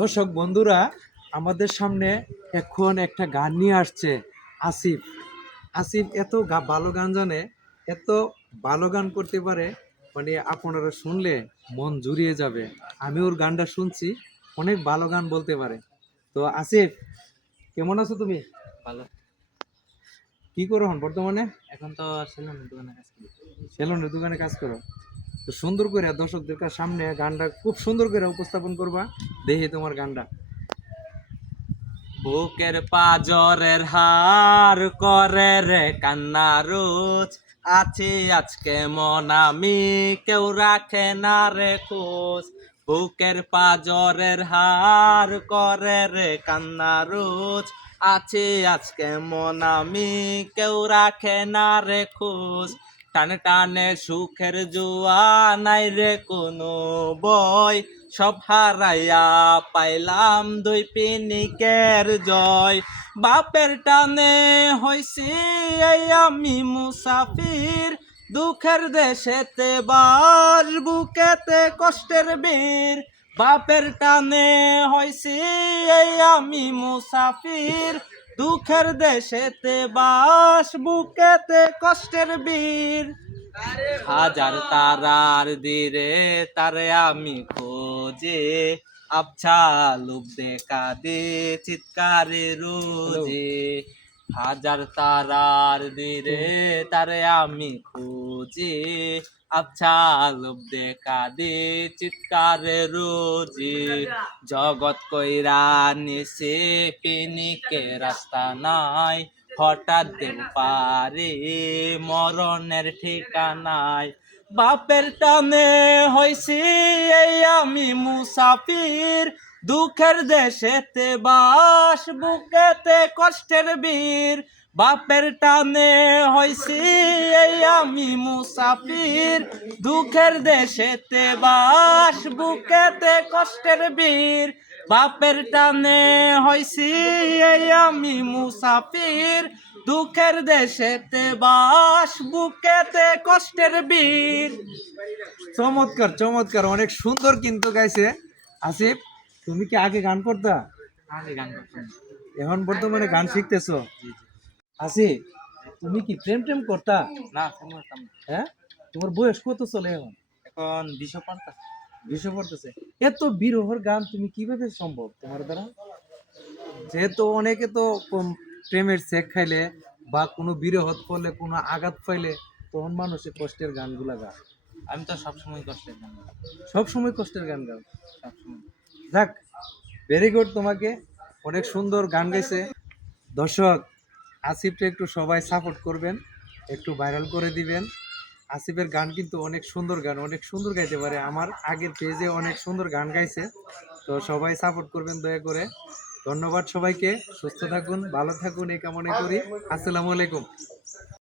দর্শক বন্ধুরা আমাদের সামনে এখন একটা গান নিয়ে আসছে আসিফ। আসিফ এত ভালো গান জানে এত ভালো গান করতে পারে মানে আপনারা শুনলে মন জুড়িয়ে যাবে। আমি ওর গানটা শুনছি অনেক ভালো গান বলতে পারে। তো আসিফ কেমন আছো তুমি? ভালো। কি করো হন বর্তমানে? এখন তো ছিলাম দোকানে কাজ করি। সেলুনের দোকানে কাজ করো? তো সুন্দর করে দর্শকদের সামনে গানটা খুব সুন্দর করে উপস্থাপন করবা। দেখি তোমার গানটা। বুকের পাজরের হার করে রে কান্না রোজ। আছি আজকে মন আমি কেউ রাখে না রে খোঁজ। বুকের পাজরের হার করে রে কান্না রোজ। আছি আজকে মন আমি কেউ রাখে না রে খোঁজ। টানে টানে সুখের জুয়া নাই রে কোনো বয় সব হারাইয়া পাইলাম দুই পিনিকের জয়। বাপের টানে হইছি আমি মুসাফির। দুঃখের দেশেতে বাস, বুকেতে কষ্টের বীর। বাপের টানে হইছি আমি মুসাফির। দুঃখের দেশেতে বাস, বুকেতে কষ্টের বীর। হাজার তারার দিরে তারে আমি খোঁজে, আবছা লোক দেখা দে চিৎকারে রোজে। হাজার তারার দিরে তারে আমি খুঁজি। আবছা লোক দেখা দে চিৎকারে রোজে। জগৎ কইরা নিছে, পিনিকে রাস্তা নাই। হঠাৎ দেব পারে, মরণের ঠিকানায়। বাপের টানে হইছি এই আমি মুসাফির। দুঃখের দেশেতে বাস, বুকেতে কষ্টের বীর। বাপের টানে হইছি এই আমি মুসাফির। দুঃখের দেশেতে বাস, বুকেতে কষ্টের বীর। বাপের টানে হইছি এই আমি মুসাফির। দুঃখের দেশেতে বাস বুকেতে কষ্টের বীর। চমৎকার চমৎকার অনেক সুন্দর কিন্তু গাইছে। আসিফ তুমি কি আগে গান করতা আগে গান করতাম এখন বর্তমানে গান শিখতেছো? আসিফ তুমি কি প্রেম টেম করতা? না করতাম হ্যাঁ? তোমার বয়স কত চলে এখন? এখন পাল্টা বিশ্ব পড়তেছে। এত বিরহর গান তুমি কীভাবে সম্ভব তোমার দ্বারা? যেহেতু অনেকে তো প্রেমের চেক খাইলে বা কোনো বিরহত করলে কোনো আঘাত পাইলে তখন মানুষের কষ্টের গানগুলা গা আমি তো সবসময় কষ্টের গান গাই, সব সময় কষ্টের গান গাও? সবসময়। যাক ভেরি গুড তোমাকে। অনেক সুন্দর গান গাইছে। দর্শক আসিফটা একটু সবাই সাপোর্ট করবেন একটু ভাইরাল করে দিবেন। আসিফের গান কিন্তু অনেক সুন্দর গান, অনেক সুন্দর গাইতে পারে। আমার আগের পেজে অনেক সুন্দর গান গাইছে। তো সবাই সাপোর্ট করবেন দয়া করে। ধন্যবাদ সবাইকে। সুস্থ থাকুন, ভালো থাকুন, এই কামনা করি। আসসালামু আলাইকুম।